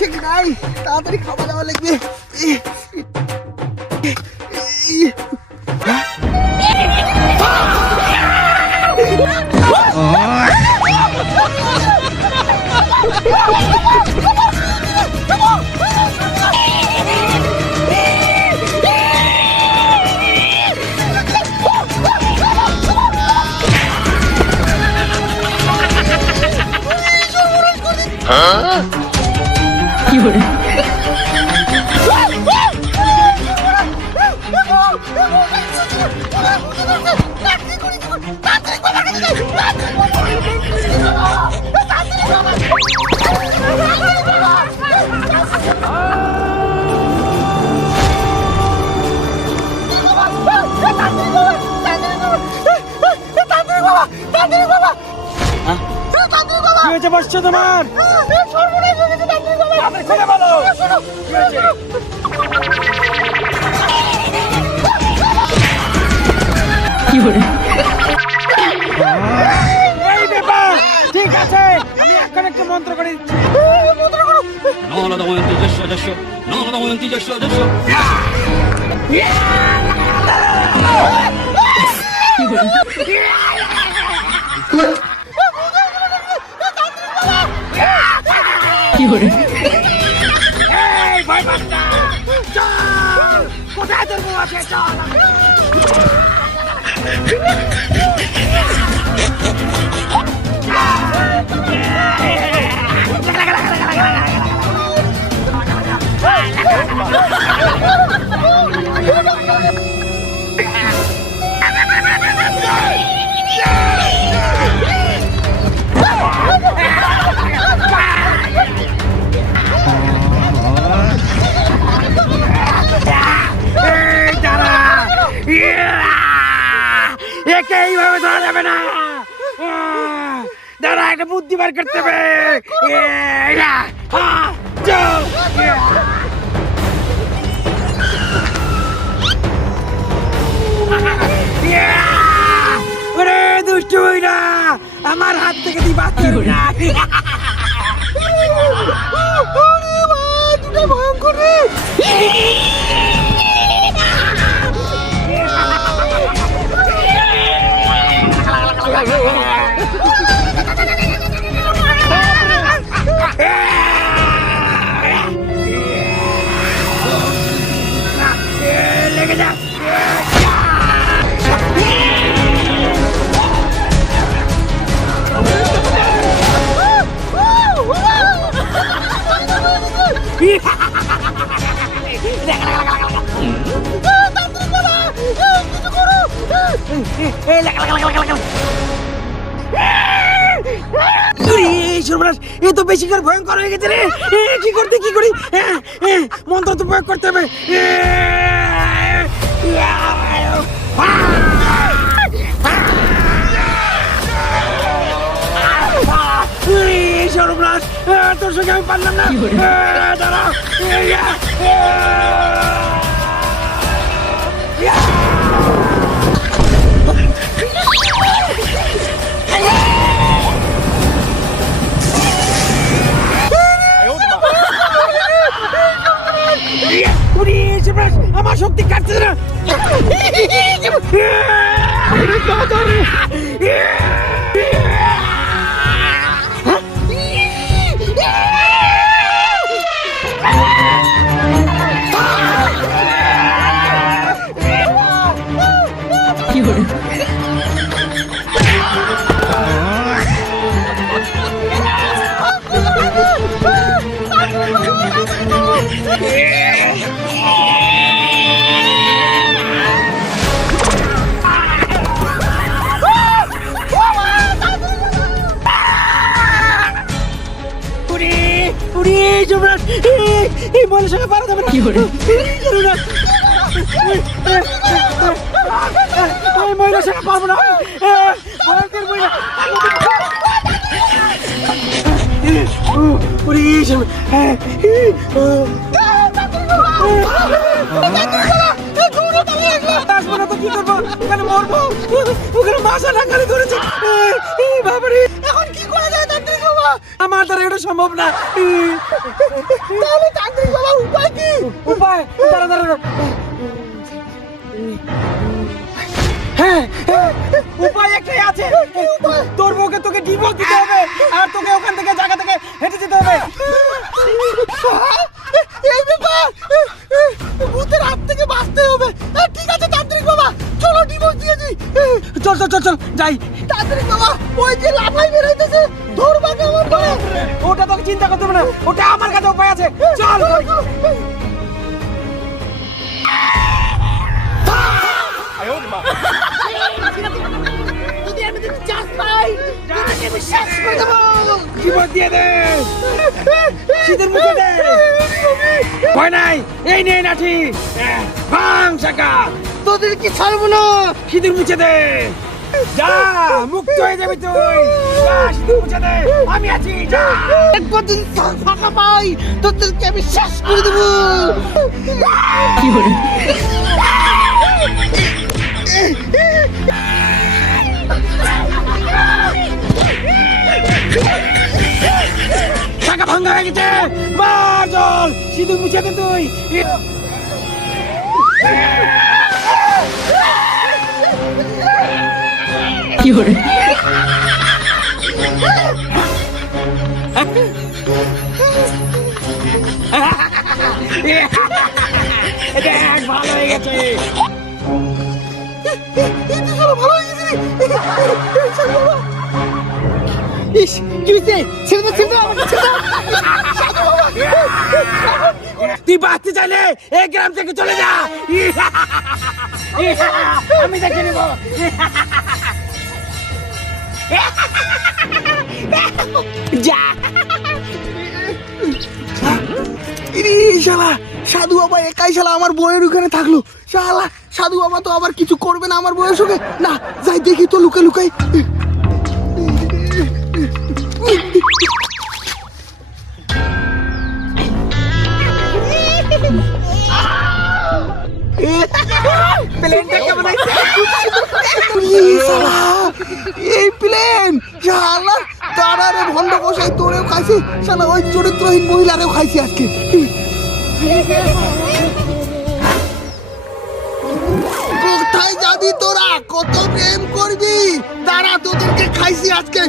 দিচ্ছে কি নাই, তাড়াতাড়ি খাবার দাবার লাগবে। কি করে কি হয়েছে বসছো তোমার? খুলে বলো কি হয়েছে? কি করে এই ব্যাপার, ঠিক আছে আমি এখন একটা মন্ত্র করে দিচ্ছি। কি করে কি করে এই ভয় পাস না, চল কোথায় তোর বউ আছে, চল। একে এইভাবে ধরা যাবে না, দাঁড়া একটা বুদ্ধি বার করতে হবে। দুষ্টু হইনা আমার হাত থেকে তুই বাঁচতে পারবি না। দুটো ভয়ঙ্কর রে। লেগে যা। এ তো বেশি করে ভয়ঙ্কর হয়ে গেছে রে। কি করতে কি করি, মন্ত্র তো প্রয়োগ করতে হবে। সর্বনাশ, তোর সঙ্গে আমি পারলাম না, দাঁড়া। আমার শক্তি কাটছে না। কি করে এই বলের সঙ্গে পারা যাবে না। কি করে আমি মহিলার সঙ্গে পারবো না। ভয়ঙ্কর মহিলা। আসবো না তো কি করবো, ওখানে মরবো, ওখানে মাথা ঢাকালি ধরেছে। বাবারে এখন কি করা যায় তান্ত্রিক বাবা? আমার দ্বারা এটা সম্ভব না। তাহলে তান্ত্রিক বাবা উপায় কি? উপায় দাঁড়া দাঁড়া দাঁড়া। হ্যাঁ হ্যাঁ, উপায় একটাই আছে। তোর বউকে তোকে ডিভোর্স দিতে হবে আর তোকে ওখান থেকে জায়গা থেকে হেঁটে যেতে হবে। এই ব্যাপার, ভূতের হাত থেকে বাঁচতে হবে। ঠিক আছে তান্ত্রিক বাবা, চলো ডিভোর্স দিয়ে দিই। চল চল চল চল যাই। তান্ত্রিক বাবা, ওই যে লাফাই বের হইতেছে, ধরবা কেমন করে? ওটা তোকে চিন্তা করতে হবে না, ওটা আমার কাছে উপায় আছে। চল যদি আমি যদি চান্স পাই, তোদেরকে আমি শেষ করে দেবো। জীবন দিয়ে দে, শীতের মুখে দে। ভয় নাই, এই নে লাঠি, ভাঙ শাখা। তোদেরকে ছাড়বো না। শীতের মুছে দে, যা মুক্ত হয়ে যাবি তুই। যা শীতের মুছে দে, আমি আছি, যা। একবার যদি ফাঁকা পাই, তোদেরকে আমি শেষ করে দেবো। শাখা ভাঙা হয়ে গেছে, মার জল, শীতের মুছে দে তুই। দেখ ভালো হয়ে গেছে। ভালো হয়ে গেছে। ইস, কি হয়েছে? ছেড়ে দাও, ছেড়ে দাও, আমাকে ছেড়ে দাও। তুই বাঁচতে চাইলে এই গ্রাম থেকে চলে যা। আমি দেখে নেব। যা। ইরে শালা, সাধু বাবা একাই শালা আমার বউয়ের ওখানে থাকলো। শালা সাধু বাবা তো আবার কিছু করবে না আমার বউয়ের সঙ্গে। না, যাই দেখি তো লুকাই লুকাই। প্লেনটা কেমন আছে? এই প্লেন শালা, তারারে ভন্ড কষাই তোরেও খাইছি শালা, ওই চরিত্রহীন মহিলারেও খাইছি আজকে। কোথায় যাবি তোরা? কত প্রেম করবি? তারা তোদেরকে খাইছি আজকে।